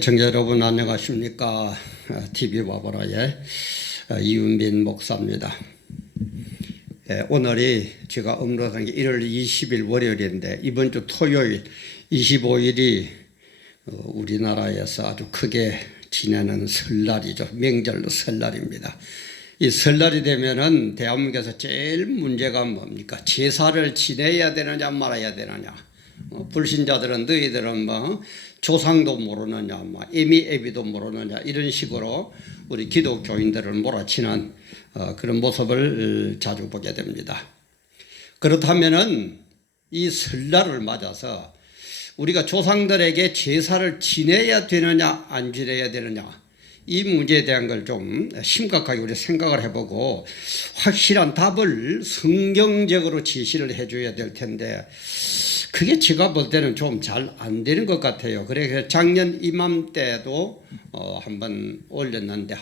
청자 여러분 안녕하십니까. TV 와보라의 이윤빈 목사입니다. 오늘이 제가 업로드한 게 1월 20일 월요일인데 이번 주 토요일 25일이 우리나라에서 아주 크게 지내는 설날이죠. 명절 설날입니다. 이 설날이 되면은 대한민국에서 제일 문제가 뭡니까? 제사를 지내야 되느냐 말아야 되느냐. 불신자들은 너희들은 조상도 모르느냐, 애미애비도 모르느냐 이런 식으로 우리 기독교인들을 몰아치는 그런 모습을 자주 보게 됩니다. 그렇다면은 이 설날을 맞아서 우리가 조상들에게 제사를 지내야 되느냐 안 지내야 되느냐 이 문제에 대한 걸 좀 심각하게 우리 생각을 해보고 확실한 답을 성경적으로 제시를 해줘야 될 텐데 그게 제가 볼 때는 좀 잘 안 되는 것 같아요. 그래서 작년 이맘때도 한번 올렸는데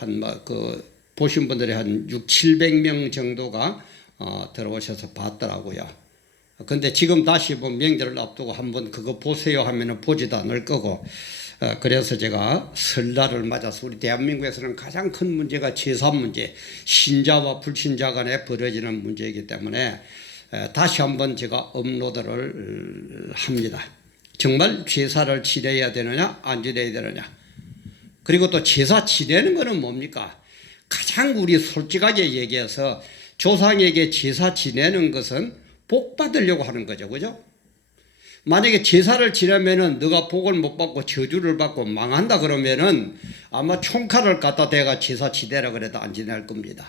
보신 분들이 한 600~700명 정도가 들어오셔서 봤더라고요. 근데 지금 다시 명절을 앞두고 한번 그거 보세요 하면은 보지도 않을 거고 그래서 제가 설날을 맞아서 우리 대한민국에서는 가장 큰 문제가 제사 문제, 신자와 불신자 간에 벌어지는 문제이기 때문에 다시 한번 제가 업로드를 합니다. 정말 제사를 지내야 되느냐 안 지내야 되느냐. 그리고 또 제사 지내는 거는 뭡니까? 가장 우리 솔직하게 얘기해서 조상에게 제사 지내는 것은 복 받으려고 하는 거죠. 그죠? 만약에 제사를 지내면은 너가 복을 못 받고 저주를 받고 망한다 그러면은 아마 총칼을 갖다 대가 제사 지내라 그래도 안 지낼 겁니다.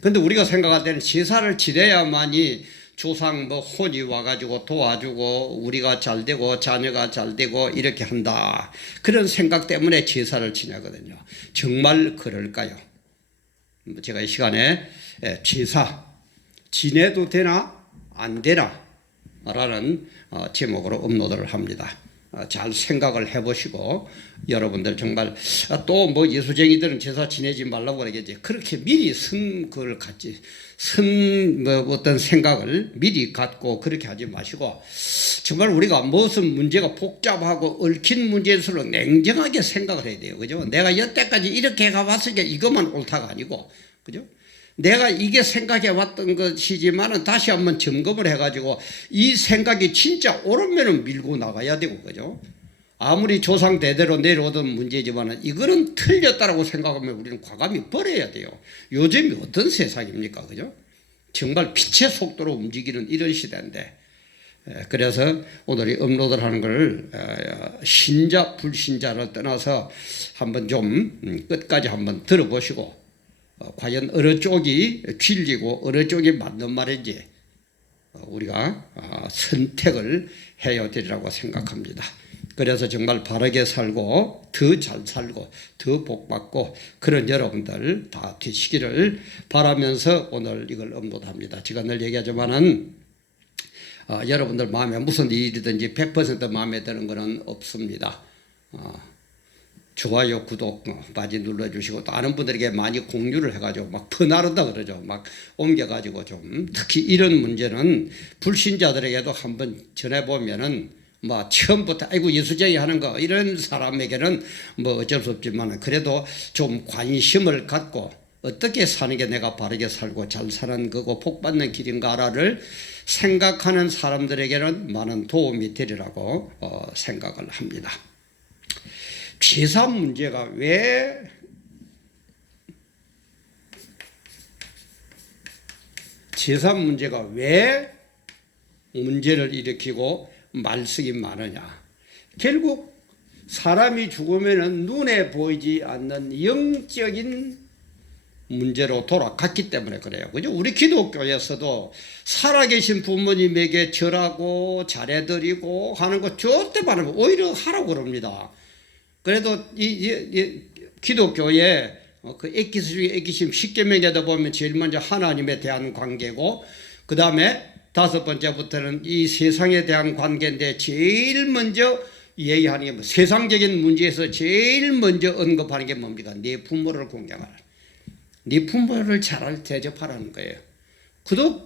근데 우리가 생각할 때는 제사를 지내야만이 조상 혼이 와가지고 도와주고 우리가 잘 되고 자녀가 잘 되고 이렇게 한다. 그런 생각 때문에 제사를 지내거든요. 정말 그럴까요? 제가 이 시간에 제사 지내도 되나 안 되나 라는 제목으로 업로드를 합니다. 잘 생각을 해보시고 여러분들 정말 또 예수쟁이들은 제사 지내지 말라고 그러겠지. 그렇게 미리 어떤 생각을 미리 갖고 그렇게 하지 마시고 정말 우리가 무슨 문제가 복잡하고 얽힌 문제일수록 냉정하게 생각을 해야 돼요. 그죠? 내가 여태까지 이렇게 가봤으니까 이것만 옳다가 아니고 그죠? 내가 이게 생각해 왔던 것이지만은 다시 한번 점검을 해가지고 이 생각이 진짜 옳으면은 밀고 나가야 되고, 그죠? 아무리 조상 대대로 내려오던 문제지만은 이거는 틀렸다라고 생각하면 우리는 과감히 버려야 돼요. 요즘이 어떤 세상입니까? 그죠? 정말 빛의 속도로 움직이는 이런 시대인데. 그래서 오늘 이 업로드를 하는 걸 신자, 불신자를 떠나서 한번 좀 끝까지 한번 들어보시고 과연 어느 쪽이 진리고 어느 쪽이 맞는 말인지 우리가 선택을 해야 되리라고 생각합니다. 그래서 정말 바르게 살고 더 잘 살고 더 복받고 그런 여러분들 다 되시기를 바라면서 오늘 이걸 업로드합니다. 제가 늘 얘기하지만은 여러분들 마음에 무슨 일이든지 100% 마음에 드는 것은 없습니다. 좋아요, 구독 많이 눌러주시고 또 아는 분들에게 많이 공유를 해가지고 막 퍼나른다 그러죠. 막 옮겨가지고 좀 특히 이런 문제는 불신자들에게도 한번 전해보면은 처음부터 아이고 예수쟁이 하는 거 이런 사람에게는 어쩔 수 없지만 그래도 좀 관심을 갖고 어떻게 사는 게 내가 바르게 살고 잘 사는 거고 복 받는 길인가를 생각하는 사람들에게는 많은 도움이 되리라고 생각을 합니다. 제사 문제가 왜 문제를 일으키고 말썽이 많으냐? 결국 사람이 죽으면은 눈에 보이지 않는 영적인 문제로 돌아갔기 때문에 그래요. 그죠? 우리 기독교에서도 살아계신 부모님에게 절하고 잘해드리고 하는 거 절대 말하면 오히려 하라고 그럽니다. 그래도 이 기독교의 그 에키스 중에 에키심 10계명에다 보면 제일 먼저 하나님에 대한 관계고 그 다음에 5번째부터는 이 세상에 대한 관계인데 제일 먼저 얘기하는 게 세상적인 문제에서 제일 먼저 언급하는 게 뭡니까? 네 부모를 공경하라. 네 부모를 잘 대접하라는 거예요.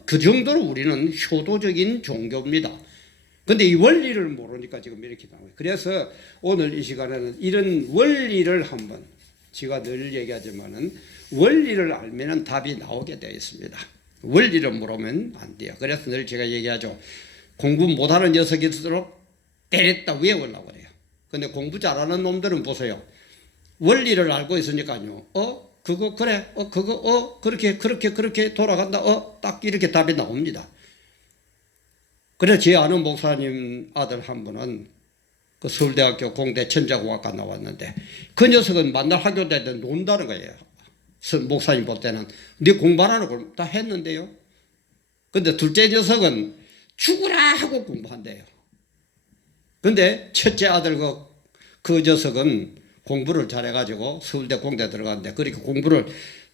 그 정도로 우리는 효도적인 종교입니다. 근데 이 원리를 모르니까 지금 이렇게 나와요. 그래서 오늘 이 시간에는 이런 원리를 한번, 제가 늘 얘기하지만은 원리를 알면은 답이 나오게 되어 있습니다. 원리를 모르면 안 돼요. 그래서 늘 제가 얘기하죠. 공부 못하는 녀석일수록 때렸다 외우려고 그래요. 근데 공부 잘하는 놈들은 보세요. 원리를 알고 있으니까요. 그거 그래. 그거 그렇게 돌아간다. 딱 이렇게 답이 나옵니다. 그래서 제 아는 목사님 아들 한 분은 그 서울대학교 공대 천자공학과 나왔는데 그 녀석은 만날 학교 다닐 때 논다는 거예요. 목사님 볼 때는 네 공부 안 하고 다 했는데요. 근데 둘째 녀석은 죽으라 하고 공부한대요. 근데 첫째 아들 그 녀석은 공부를 잘해가지고 서울대 공대 들어갔는데 그렇게 공부를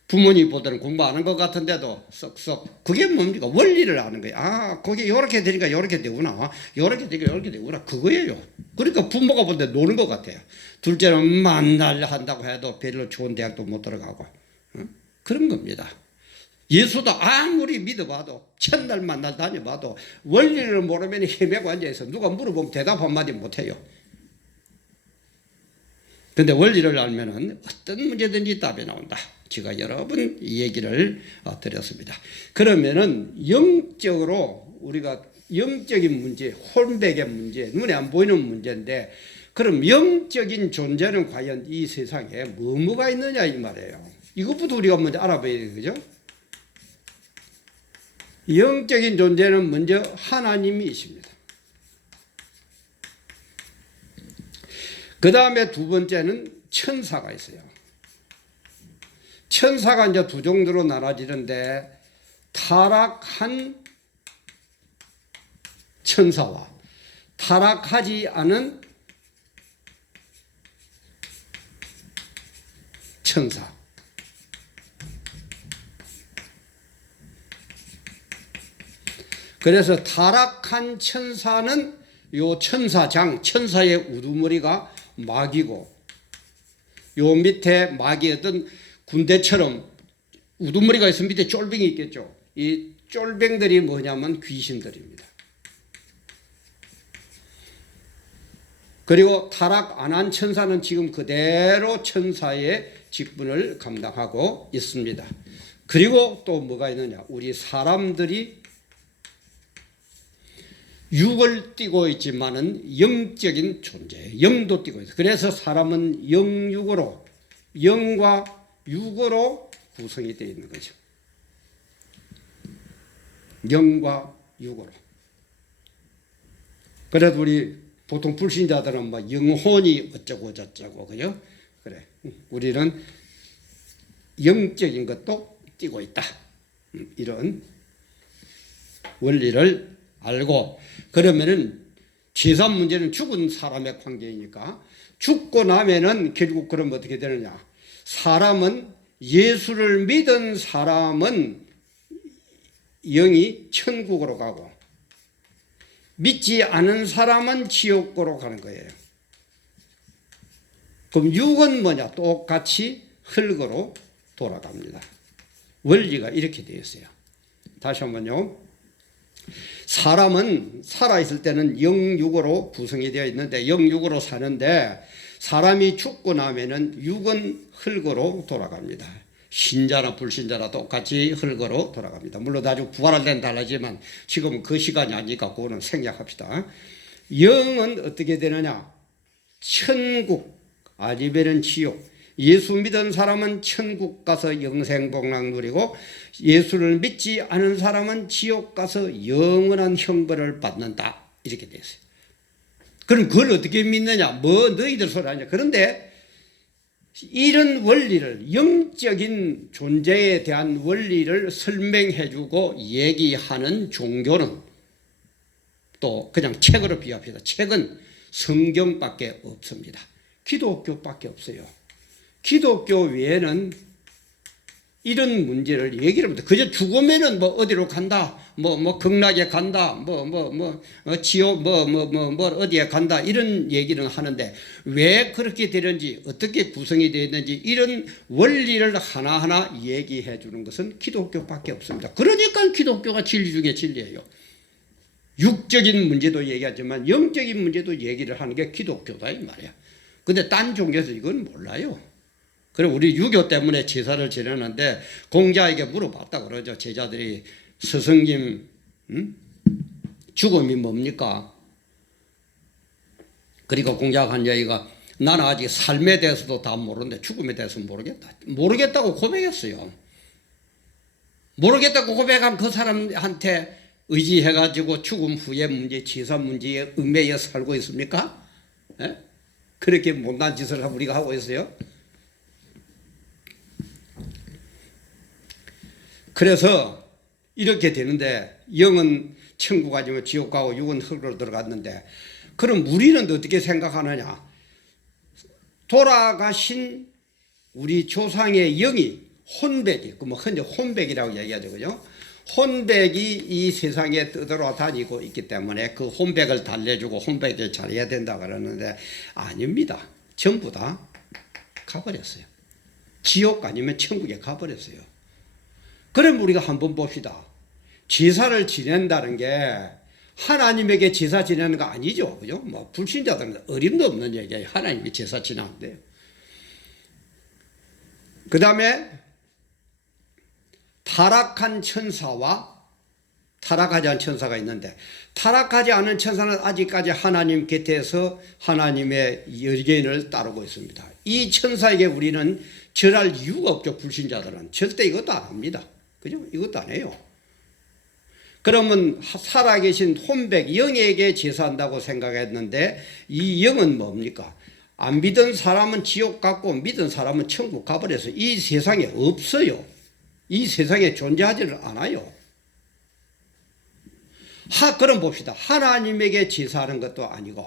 부모님 보다는 공부 안 한 것 같은데도 썩썩 그게 뭡니까? 원리를 아는 거예요. 아, 그게 요렇게 되니까 요렇게 되구나. 요렇게 되니까 요렇게 되구나. 그거예요. 그러니까 부모가 볼 때 노는 것 같아요. 둘째는 만날 한다고 해도 별로 좋은 대학도 못 들어가고 그런 겁니다. 예수도 아무리 믿어봐도 첫날 만날 다녀봐도 원리를 모르면 헤매고 앉아있어. 누가 물어보면 대답 한마디 못해요. 근데 원리를 알면은 어떤 문제든지 답이 나온다. 제가 여러 번 이 얘기를 드렸습니다. 그러면은 영적으로 우리가 영적인 문제, 혼백의 문제, 눈에 안 보이는 문제인데 그럼 영적인 존재는 과연 이 세상에 뭐가 있느냐 이 말이에요. 이것부터 우리가 먼저 알아봐야 되는 거죠. 영적인 존재는 먼저 하나님이십니다. 그 다음에 두 번째는 천사가 있어요. 천사가 이제 두 정도로 나눠지는데 타락한 천사와 타락하지 않은 천사. 그래서 타락한 천사는 요 천사장, 천사의 우두머리가 마귀고 요 밑에 마귀 어떤 군대처럼 우두머리가 있으면 밑에 쫄병이 있겠죠. 이 쫄병들이 뭐냐면 귀신들입니다. 그리고 타락 안 한 천사는 지금 그대로 천사의 직분을 감당하고 있습니다. 그리고 또 뭐가 있느냐. 우리 사람들이 육을 띠고 있지만은 영적인 존재, 영도 띠고 있어요. 그래서 사람은 영육으로, 영과 육으로 구성이 되어 있는 거죠. 영과 육으로. 그래도 우리 보통 불신자들은 뭐 영혼이 어쩌고 저쩌고 그죠? 그래. 우리는 영적인 것도 띠고 있다. 이런 원리를 알고 그러면은 제3 문제는 죽은 사람의 관계이니까 죽고 나면은 결국 그럼 어떻게 되느냐. 사람은 예수를 믿은 사람은 영이 천국으로 가고 믿지 않은 사람은 지옥으로 가는 거예요. 그럼 육은 뭐냐? 똑같이 흙으로 돌아갑니다. 원리가 이렇게 되어 있어요. 다시 한번요. 사람은 살아있을 때는 영육으로 구성이 되어 있는데 영육으로 사는데 사람이 죽고 나면은 육은 흙으로 돌아갑니다. 신자나 불신자나 똑같이 흙으로 돌아갑니다. 물론 아주 부활할 때는 달라지만 지금은 그 시간이 아니니까 그거는 생략합시다. 영은 어떻게 되느냐? 천국, 아니면은 지옥. 예수 믿은 사람은 천국 가서 영생복락 누리고 예수를 믿지 않은 사람은 지옥 가서 영원한 형벌을 받는다. 이렇게 되어 있어요. 그럼 그걸 어떻게 믿느냐? 뭐 너희들 소리 아니냐? 그런데 이런 원리를 영적인 존재에 대한 원리를 설명해주고 얘기하는 종교는 또 그냥 책으로 비합니다. 책은 성경밖에 없습니다. 기독교밖에 없어요. 기독교 외에는 이런 문제를 얘기를 못해. 그저 죽으면은 뭐 어디로 간다, 뭐 극락에 간다, 지옥, 어디에 간다, 이런 얘기는 하는데 왜 그렇게 되는지, 어떻게 구성이 되어 있는지 이런 원리를 하나하나 얘기해 주는 것은 기독교밖에 없습니다. 그러니까 기독교가 진리 중에 진리예요. 육적인 문제도 얘기하지만 영적인 문제도 얘기를 하는 게 기독교다 이 말이야. 근데 딴 종교에서 이건 몰라요. 그래 우리 유교 때문에 제사를 지내는데 공자에게 물어봤다 그러죠. 제자들이 스승님 죽음이 뭡니까? 그리고 공자가 한 얘기가 나는 아직 삶에 대해서도 다 모르는데 죽음에 대해서 모르겠다. 모르겠다고 고백했어요. 모르겠다고 고백한 그 사람한테 의지해가지고 죽음 후의 문제, 제사 문제에 얽매여 살고 있습니까? 에? 그렇게 못난 짓을 우리가 하고 있어요. 그래서 이렇게 되는데 영은 천국 가지면 지옥 가고 육은 흙으로 들어갔는데 그럼 우리는 어떻게 생각하느냐? 돌아가신 우리 조상의 영이 혼백이, 그 뭐 흔히 혼백이라고 얘기하죠, 그죠? 혼백이 이 세상에 떠돌아다니고 있기 때문에 그 혼백을 달래주고 혼백을 잘해야 된다 그러는데 아닙니다. 전부 다 가버렸어요. 지옥 아니면 천국에 가버렸어요. 그럼 우리가 한번 봅시다. 제사를 지낸다는 게 하나님에게 제사 지내는 거 아니죠, 그죠? 뭐 불신자들은 어림도 없는 얘기예요. 하나님이 제사 지내는데요. 그 다음에 타락한 천사와 타락하지 않은 천사가 있는데 타락하지 않은 천사는 아직까지 하나님 곁에서 하나님의 열견을 따르고 있습니다. 이 천사에게 우리는 절할 이유가 없죠. 불신자들은 절대 이것도 안 합니다. 그죠? 이것도 안 해요. 그러면 살아계신 혼백 영에게 제사한다고 생각했는데 이 영은 뭡니까? 안 믿은 사람은 지옥 갔고 믿은 사람은 천국 가버려서 이 세상에 없어요. 이 세상에 존재하지를 않아요. 그럼 봅시다. 하나님에게 제사하는 것도 아니고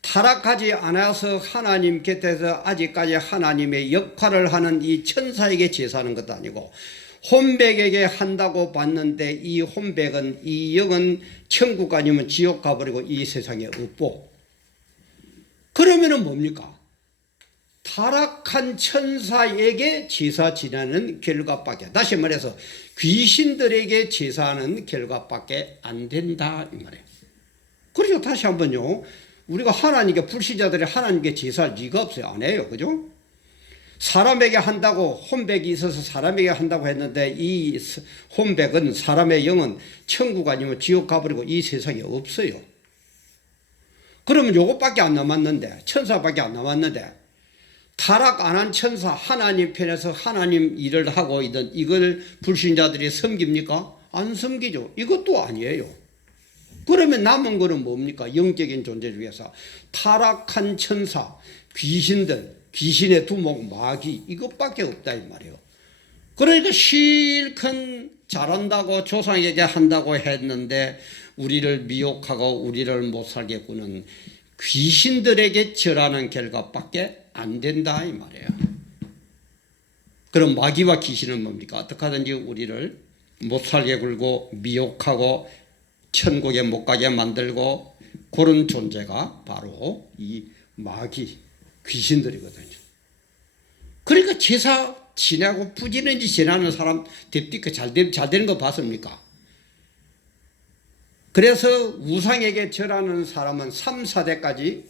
타락하지 않아서 하나님 곁에서 아직까지 하나님의 역할을 하는 이 천사에게 제사하는 것도 아니고 혼백에게 한다고 봤는데 이 혼백은 이 영은 천국 아니면 지옥 가버리고 이 세상에 없고 그러면은 뭡니까? 타락한 천사에게 제사 지내는 결과밖에 다시 말해서 귀신들에게 제사하는 결과밖에 안 된다 이 말이에요. 그래서 다시 한번요. 우리가 하나님께 불신자들이 하나님께 제사할 리가 없어요. 안 해요. 그죠? 사람에게 한다고 혼백이 있어서 사람에게 한다고 했는데 이 혼백은 사람의 영은 천국 아니면 지옥 가버리고 이 세상에 없어요. 그러면 요것밖에 안 남았는데 천사밖에 안 남았는데 타락 안 한 천사 하나님 편에서 하나님 일을 하고 있던 이걸 불신자들이 섬깁니까? 안 섬기죠. 이것도 아니에요. 그러면 남은 거는 뭡니까? 영적인 존재 중에서 타락한 천사, 귀신들, 귀신의 두목, 마귀 이것밖에 없다 이 말이에요. 그러니까 실컷 잘한다고 조상에게 한다고 했는데 우리를 미혹하고 우리를 못 살게꾸는 귀신들에게 절하는 결과밖에 안 된다 이 말이에요. 그럼 마귀와 귀신은 뭡니까? 어떻게 하든지 우리를 못 살게 굴고 미혹하고 천국에 못 가게 만들고 그런 존재가 바로 이 마귀 귀신들이거든요. 그러니까 제사 지내고 부지런히 지내는 사람 depu디가 잘 되는 거 봤습니까? 그래서 우상에게 절하는 사람은 3, 4대까지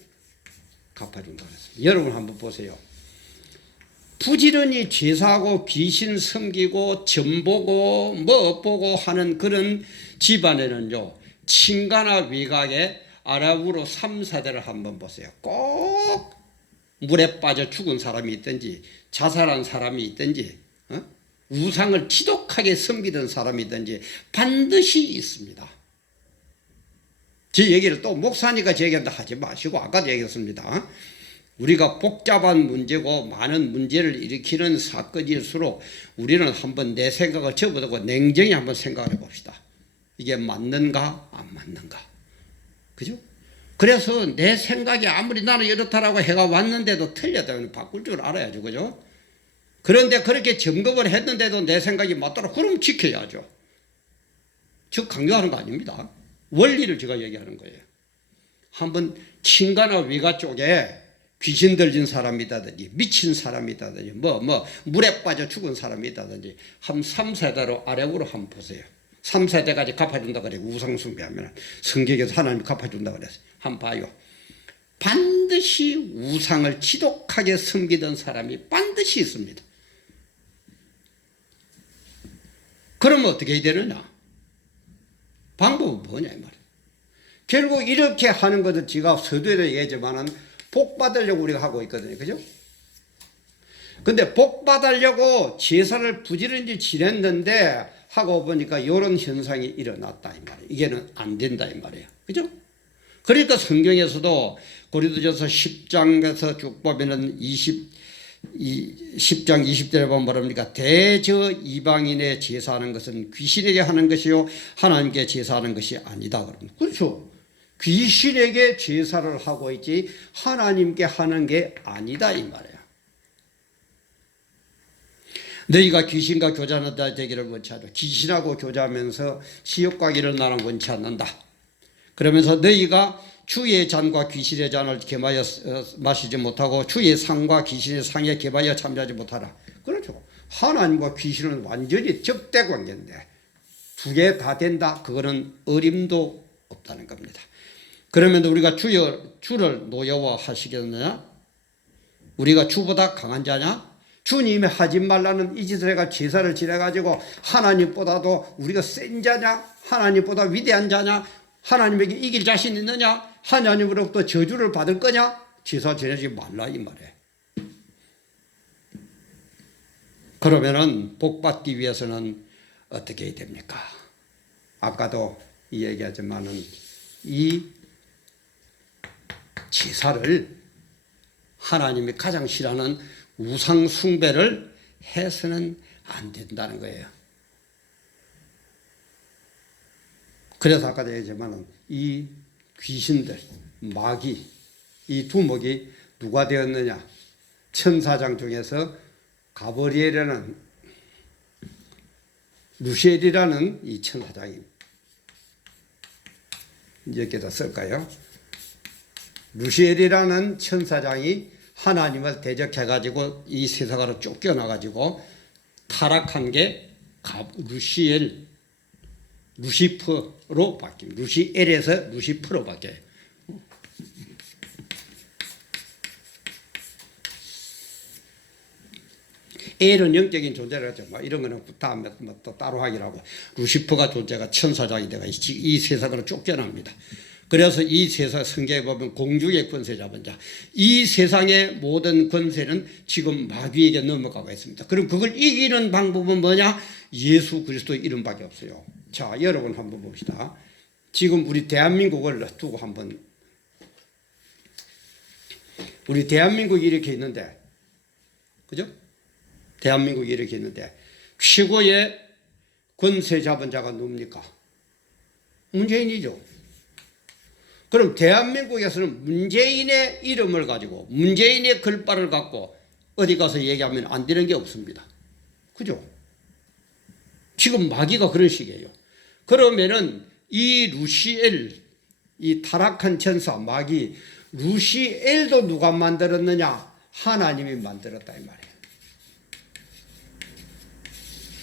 갚아준다고 했어요. 여러분 한번 보세요. 부지런히 제사하고 귀신 섬기고 점보고 뭐 보고 하는 그런 집안에는요. 친가나 위각에 아랍으로 3, 4대를 한번 보세요. 꼭 물에 빠져 죽은 사람이 있든지 자살한 사람이 있든지 우상을 지독하게 섬기던 사람이 있든지 반드시 있습니다. 제 얘기를 또 목사니까 제 얘기한다 하지 마시고 아까도 얘기했습니다. 우리가 복잡한 문제고 많은 문제를 일으키는 사건일수록 우리는 한번 내 생각을 접어두고 냉정히 한번 생각을 해봅시다. 이게 맞는가 안 맞는가. 그죠? 그래서 내 생각이 아무리 나는 이렇다라고 해가 왔는데도 틀렸다면 바꿀 줄 알아야죠. 그죠? 그런데 그렇게 점검을 했는데도 내 생각이 맞더라. 그럼 지켜야죠. 즉 강요하는 거 아닙니다. 원리를 제가 얘기하는 거예요. 한번 친가나 위가 쪽에 귀신 들린 사람이 있다든지 미친 사람이 있다든지 물에 빠져 죽은 사람이 있다든지 한 3, 4대로 아래로 한번 보세요. 3세대까지 갚아준다 그래. 우상 숭배하면 성경에서 하나님 갚아준다 그랬어요. 한번 봐요. 반드시 우상을 지독하게 섬기던 사람이 반드시 있습니다. 그러면 어떻게 해야 되느냐? 방법은 뭐냐 이 말이에요. 결국 이렇게 하는 것은 제가 서두에도 얘기했지만은 복 받으려고 우리가 하고 있거든요. 그죠? 근데 복 받으려고 제사를 부지런히 지냈는데 하고 보니까 이런 현상이 일어났다 이 말이에요. 이게는 안 된다 이 말이에요. 그죠? 그러니까 성경에서도 고린도전서 10장에서 쭉 보면은 10장 20절에 보면 뭐랍니까? 대저 이방인의 제사하는 것은 귀신에게 하는 것이요 하나님께 제사하는 것이 아니다. 그럽니다. 그렇죠. 귀신에게 제사를 하고 있지 하나님께 하는 게 아니다 이 말이에요. 너희가 귀신과 교제하는 되기를 원치 않아. 귀신하고 교제하면서 지옥 가기를 나는 원치 않는다. 그러면서 너희가 주의 잔과 귀신의 잔을 겸하여 마시지 못하고 주의 상과 귀신의 상에 겸하여 참여하지 못하라. 그렇죠. 하나님과 귀신은 완전히 적대 관계인데 두 개 다 된다. 그거는 어림도 없다는 겁니다. 그러면 우리가 주를 노여워하시겠느냐? 우리가 주보다 강한 자냐? 주님이 하지 말라는 이 짓을 해가 제사를 지내가지고 하나님보다도 우리가 센 자냐? 하나님보다 위대한 자냐? 하나님에게 이길 자신 있느냐? 하나님으로부터 저주를 받을 거냐? 제사 지내지 말라 이 말이에요. 그러면은 복 받기 위해서는 어떻게 해야 됩니까? 아까도 얘기하지만은 이 제사를 하나님이 가장 싫어하는 우상 숭배를 해서는 안 된다는 거예요. 그래서 아까도 얘기했지만 이 귀신들, 마귀, 이 두목이 누가 되었느냐? 천사장 중에서 가브리엘이라는 루시엘이라는 이 천사장입니다. 여기다 쓸까요? 루시엘이라는 천사장이 하나님을 대적해가지고 이 세상으로 쫓겨나가지고 타락한 게 루시퍼로 바뀝니다. 루시엘에서 루시퍼로 바뀌어요. 엘은 영적인 존재라죠. 이런 거는 다음에 또 따로 하기로 하고 루시퍼가 존재가 천사장이 되가 이 세상으로 쫓겨납니다. 그래서 이 세상 성경에 보면 공중의 권세 잡은 자, 이 세상의 모든 권세는 지금 마귀에게 넘어가고 있습니다. 그럼 그걸 이기는 방법은 뭐냐? 예수 그리스도의 이름밖에 없어요. 자, 여러분 한번 봅시다. 지금 우리 대한민국을 두고 한번, 우리 대한민국이 이렇게 있는데, 그죠? 대한민국이 이렇게 있는데 최고의 권세 잡은 자가 누굽니까? 문재인이죠. 그럼 대한민국에서는 문재인의 이름을 가지고 문재인의 글발을 갖고 어디 가서 얘기하면 안 되는 게 없습니다. 그죠? 지금 마귀가 그런 식이에요. 그러면은 이 루시엘, 이 타락한 천사 마귀 루시엘도 누가 만들었느냐? 하나님이 만들었다 이 말이에요.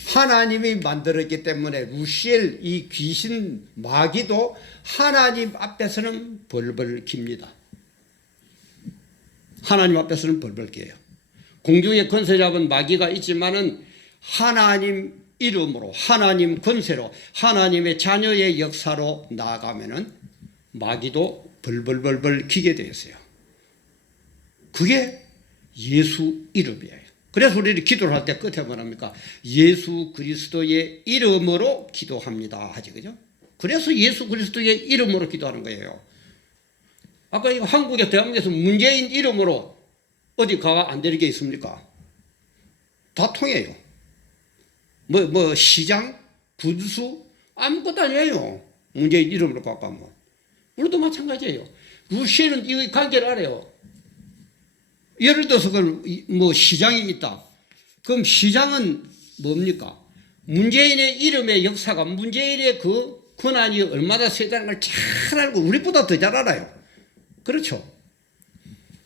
하나님이 만들었기 때문에 루시엘 이 귀신 마귀도 하나님 앞에서는 벌벌 깁니다. 하나님 앞에서는 벌벌 깁니다. 공중에 권세 잡은 마귀가 있지만은 하나님 이름으로 하나님 권세로 하나님의 자녀의 역사로 나아가면은 마귀도 벌벌벌벌 기게 되었어요. 그게 예수 이름이에요. 그래서 우리는 기도를 할 때 끝에 뭐랍니까? 예수 그리스도의 이름으로 기도합니다 하지, 그죠? 그래서 예수 그리스도의 이름으로 기도하는 거예요. 아까 이거 한국의 대한민국에서 문재인 이름으로 어디 가가 안 되는 게 있습니까? 다 통해요. 뭐 시장, 군수 아무것도 아니에요. 문재인 이름으로 바꾸면. 우리도 마찬가지예요. 루시에는 이 관계를 알아요. 예를 들어서 뭐 시장이 있다. 그럼 시장은 뭡니까? 문재인의 이름의 역사가 문재인의 그 권한이 얼마나 세다는 걸 잘 알고 우리보다 더 잘 알아요. 그렇죠?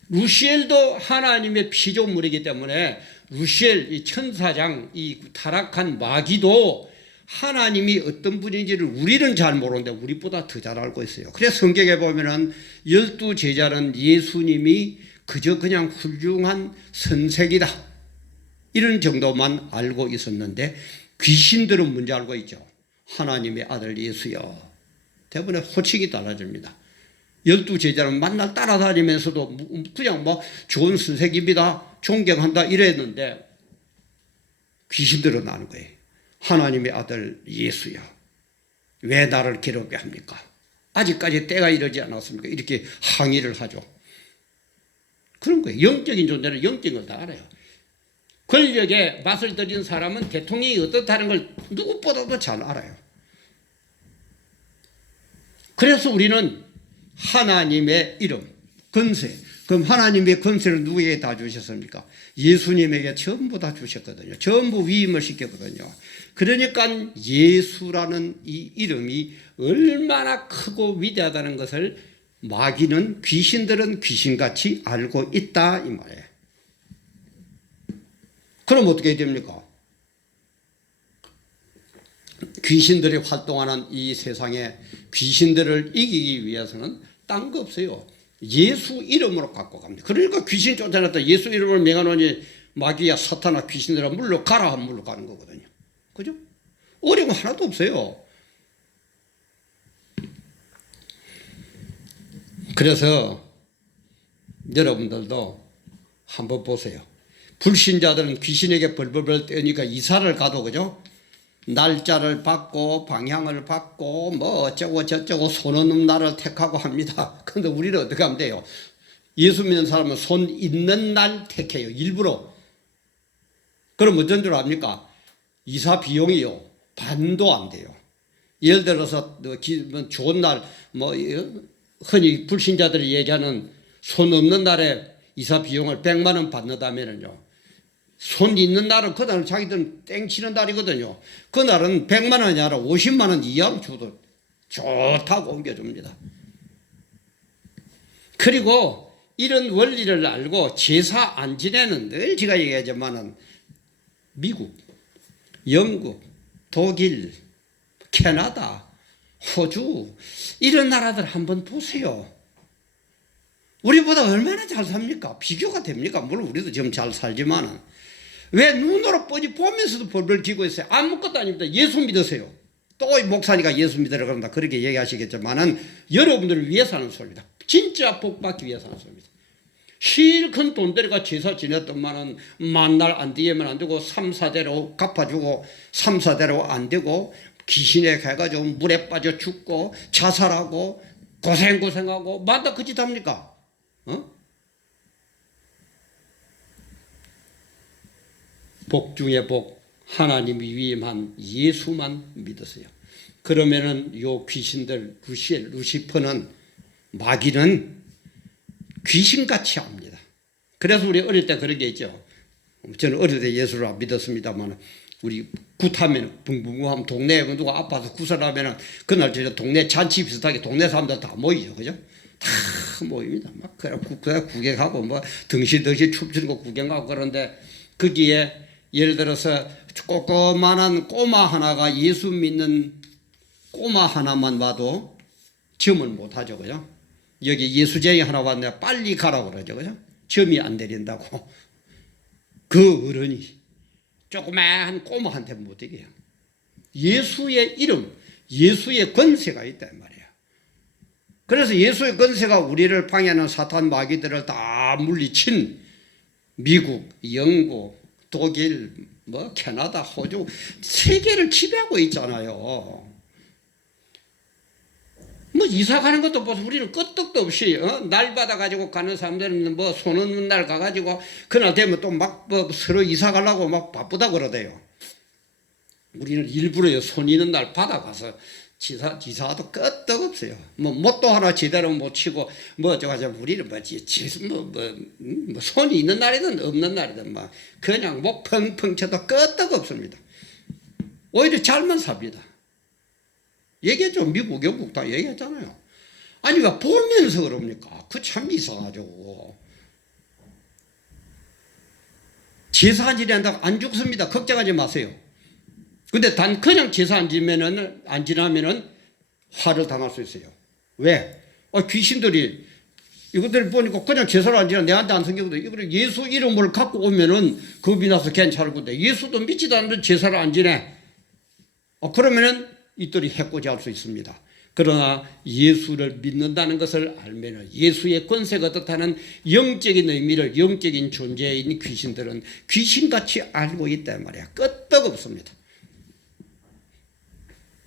루시엘도 하나님의 피조물이기 때문에 루시엘 이 천사장 이 타락한 마귀도 하나님이 어떤 분인지를 우리는 잘 모르는데 우리보다 더 잘 알고 있어요. 그래서 성경에 보면은 12제자는 예수님이 그저 그냥 훌륭한 선생이다 이런 정도만 알고 있었는데 귀신들은 뭔지 알고 있죠. 하나님의 아들 예수여. 대부분의 호칭이 달라집니다. 12제자는 만날 따라다니면서도 그냥 뭐 좋은 선생입니다, 존경한다 이랬는데 귀신들은 아는 거예요. 하나님의 아들 예수여, 왜 나를 괴롭게 합니까? 아직까지 때가 이르지 않았습니까? 이렇게 항의를 하죠. 그런 거예요. 영적인 존재는 영적인 걸 다 알아요. 권력에 맛을 들인 사람은 대통령이 어떻다는 걸 누구보다도 잘 알아요. 그래서 우리는 하나님의 이름, 권세. 그럼 하나님의 권세를 누구에게 다 주셨습니까? 예수님에게 전부 다 주셨거든요. 전부 위임을 시켰거든요. 그러니까 예수라는 이 이름이 얼마나 크고 위대하다는 것을 마귀는, 귀신들은 귀신같이 알고 있다 이 말이에요. 그럼 어떻게 됩니까? 귀신들이 활동하는 이 세상에 귀신들을 이기기 위해서는 딴 거 없어요. 예수 이름으로 갖고 갑니다. 그러니까 귀신 쫓아냈다 예수 이름을 명하노니 마귀야 사탄아 귀신들아 물러가라 하면 물러가는 거거든요. 그죠? 어려운 거 하나도 없어요. 그래서 여러분들도 한번 보세요. 불신자들은 귀신에게 벌벌벌 떠니까 이사를 가도 그죠? 날짜를 받고 방향을 받고 뭐 어쩌고 저쩌고 손 없는 날을 택하고 합니다. 그런데 우리는 어떻게 하면 돼요? 예수 믿는 사람은 손 있는 날 택해요. 일부러. 그럼 어떤 줄 압니까? 이사 비용이요. 반도 안 돼요. 예를 들어서 좋은 날 뭐 흔히 불신자들이 얘기하는 손 없는 날에 이사 비용을 100만 원 받는다면요. 손 있는 날은 그날은 자기들은 땡치는 날이거든요. 그날은 100만 원이 아니라 50만 원 이하로 줘도 좋다고 옮겨줍니다. 그리고 이런 원리를 알고 제사 안 지내는 늘 제가 얘기하지만은 미국, 영국, 독일, 캐나다, 호주 이런 나라들 한번 보세요. 우리보다 얼마나 잘 삽니까? 비교가 됩니까? 물론 우리도 지금 잘 살지만은 왜 눈으로 뻔히 보면서도 벌벌 기고 있어요? 아무것도 아닙니다. 예수 믿으세요. 또 목사니까 예수 믿으라 그런다 그렇게 얘기하시겠지만은 여러분들을 위해서 하는 소리입니다. 진짜 복 받기 위해서 하는 소리입니다. 실컷 돈 들여가 제사 지냈더만은 만날 안 되면 안 되고 3, 4대로 갚아주고 3, 4대로 안 되고 귀신에 가가지고 물에 빠져 죽고 자살하고 고생하고 만다 그 짓 합니까? 복 중에 복, 하나님이 위임한 예수만 믿으세요. 그러면은 요 귀신들, 루시퍼는 마귀는 귀신같이 압니다. 그래서 우리 어릴 때 그런 게 있죠. 저는 어릴 때 예수를 안 믿었습니다만 우리 굿하면 붕붕하면 동네에 누가 아파서 구설하면은 그날 저 동네 잔치 비슷하게 동네 사람들 다 모이죠. 그죠? 다 모입니다. 막 그냥 구경하고 뭐 덩실덩실 춤추는 거 구경하고 그런데 거기에 예를 들어서 조그만한 꼬마 하나가 예수 믿는 꼬마 하나만 봐도 점을 못 하죠. 그죠? 여기 예수쟁이 하나 왔는데 빨리 가라고 그러죠. 그죠? 점이 안 내린다고. 그 어른이 조그마한 꼬마한테 못 이겨요. 예수의 이름, 예수의 권세가 있단 말이에요. 그래서 예수의 권세가 우리를 방해하는 사탄 마귀들을 다 물리친 미국, 영국, 독일, 뭐 캐나다, 호주 세계를 지배하고 있잖아요. 뭐 이사 가는 것도 뭐 우리는 끄떡도 없이 날 받아 가지고 가는 사람들은 뭐 손 없는 날 가가지고 그날 되면 또 막 뭐 서로 이사 가려고 막 바쁘다 그러대요. 우리는 일부러 손 있는 날 받아가서 지사도 끄떡 없어요. 뭐 못도 하나 제대로 못 치고 뭐 저거 우리는 뭐 손이 있는 날이든 없는 날이든 막 그냥 목 펑펑 쳐도 끄떡 없습니다. 오히려 잘만 삽니다. 얘기했죠. 미국, 영국 다 얘기했잖아요. 아니 왜 보면서 그럽니까? 그 참 이상하죠. 제사 지낸다고 안 죽습니다. 걱정하지 마세요. 근데 단 그냥 제사 안 지나면은 화를 당할 수 있어요. 왜? 귀신들이 이것들 보니까 그냥 제사를 안 지나 내한테 안 생기거든. 이거를 예수 이름을 갖고 오면은 겁이 나서 괜찮을 건데 예수도 믿지도 않는데 제사를 안 지내. 그러면은 이들이 해코지할 수 있습니다. 그러나 예수를 믿는다는 것을 알면은 예수의 권세가 어떻다는 영적인 의미를 영적인 존재인 귀신들은 귀신같이 알고 있단 말이야. 끄떡없습니다.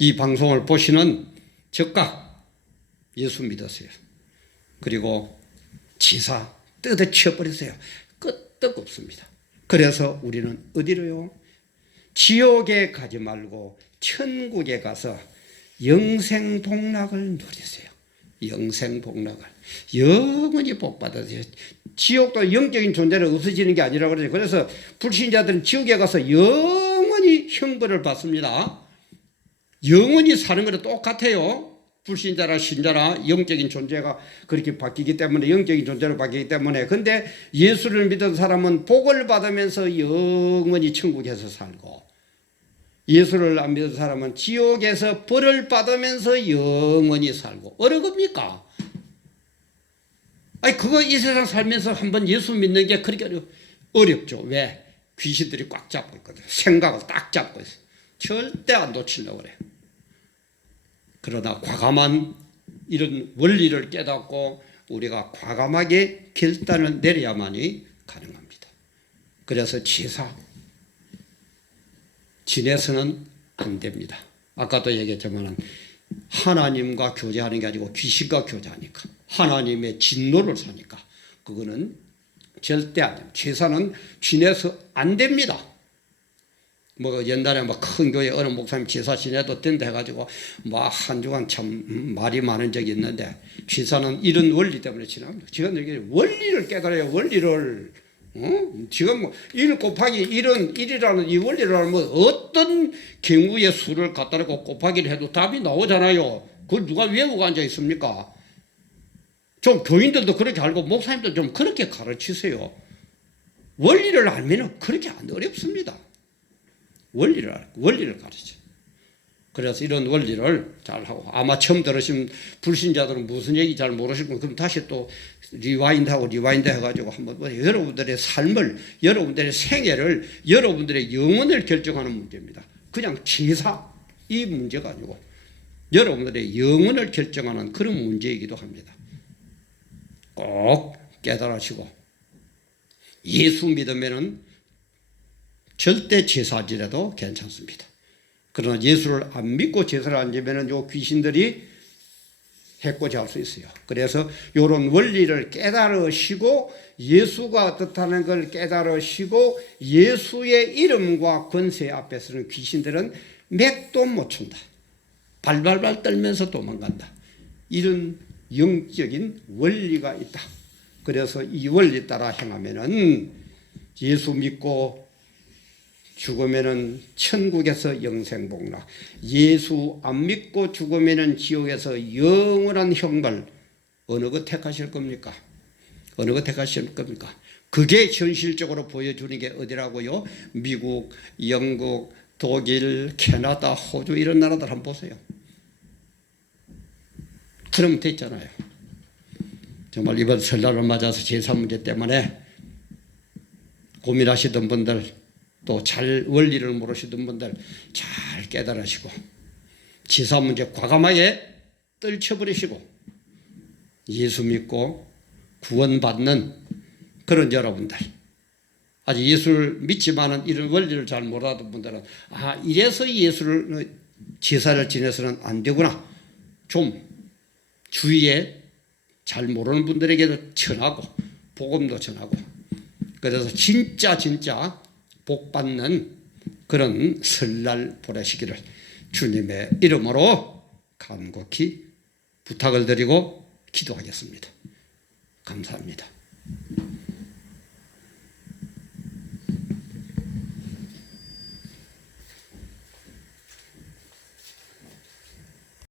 이 방송을 보시는 즉각 예수 믿으세요. 그리고 제사 뜯어쳐버리세요. 끄떡없습니다. 그래서 우리는 어디로요? 지옥에 가지 말고 천국에 가서 영생복락을 누리세요. 영생복락을 영원히 복받으세요. 지옥도 영적인 존재는 없어지는 게 아니라고 그러죠. 그래서 불신자들은 지옥에 가서 영원히 형벌을 받습니다. 영원히 사는 거랑 똑같아요. 불신자라 신자라 영적인 존재가 그렇게 바뀌기 때문에 영적인 존재로 바뀌기 때문에. 근데 예수를 믿은 사람은 복을 받으면서 영원히 천국에서 살고, 예수를 안 믿은 사람은 지옥에서 벌을 받으면서 영원히 살고. 어려웁니까? 아니 그거 이 세상 살면서 한번 예수 믿는 게 그렇게 어렵죠. 왜? 귀신들이 꽉 잡고 있거든. 생각을 딱 잡고 있어. 절대 안 놓치려고 그래요. 그러나 과감한 이런 원리를 깨닫고 우리가 과감하게 결단을 내려야만이 가능합니다. 그래서 제사 지내서는 안 됩니다. 아까도 얘기했지만 하나님과 교제하는 게 아니고 귀신과 교제하니까, 하나님의 진노를 사니까 그거는 절대 안 됩니다. 제사는 지내서 안 됩니다. 뭐 옛날에 막 큰 교회 어느 목사님 제사 지내도 된다 해가지고 막 한 주간 참 말이 많은 적이 있는데, 제사는 이런 원리 때문에 지납니다. 지금 원리를 깨달아요. 원리를. 지금 뭐 1 곱하기 1은 1이라는 이 원리를 알면 어떤 경우의 수를 갖다 놓고 곱하기를 해도 답이 나오잖아요. 그걸 누가 외우고 앉아 있습니까? 좀 교인들도 그렇게 알고 목사님도 좀 그렇게 가르치세요. 원리를 알면 그렇게 안 어렵습니다. 원리를 알고 원리를 가르쳐. 그래서 이런 원리를 잘하고, 아마 처음 들으신 불신자들은 무슨 얘기 잘 모르실 거예요. 그럼 다시 또 리와인드 해가지고 한번 여러분들의 삶을, 여러분들의 생애를, 여러분들의 영혼을 결정하는 문제입니다. 그냥 제사 이 문제가 아니고 여러분들의 영혼을 결정하는 그런 문제이기도 합니다. 꼭 깨달으시고, 예수 믿으면은 절대 제사 지내도 괜찮습니다. 그러나 예수를 안 믿고 제사를 안 지면은 요 귀신들이 해코지할 수 있어요. 그래서 이런 원리를 깨달으시고, 예수가 어떻다는 걸 깨달으시고, 예수의 이름과 권세 앞에서는 귀신들은 맥도 못 춘다. 발발발 떨면서 도망간다. 이런 영적인 원리가 있다. 그래서 이 원리 따라 행하면은 예수 믿고 죽으면은 천국에서 영생복락, 예수 안 믿고 죽으면은 지옥에서 영원한 형벌. 어느 것 택하실 겁니까? 어느 것 택하실 겁니까? 그게 현실적으로 보여주는 게 어디라고요? 미국, 영국, 독일, 캐나다, 호주 이런 나라들 한번 보세요. 그러면 됐잖아요. 정말 이번 설날을 맞아서 제사 문제 때문에 고민하시던 분들, 또 잘 원리를 모르시던 분들 잘 깨달으시고, 제사 문제 과감하게 떨쳐버리시고 예수 믿고 구원받는 그런 여러분들, 아직 예수를 믿지만은 이런 원리를 잘 모르던 분들은 이래서 예수를 제사를 지내서는 안 되구나, 좀 주위에 잘 모르는 분들에게도 전하고 복음도 전하고, 그래서 진짜 복 받는 그런 설날 보내시기를 주님의 이름으로 간곡히 부탁을 드리고 기도하겠습니다. 감사합니다.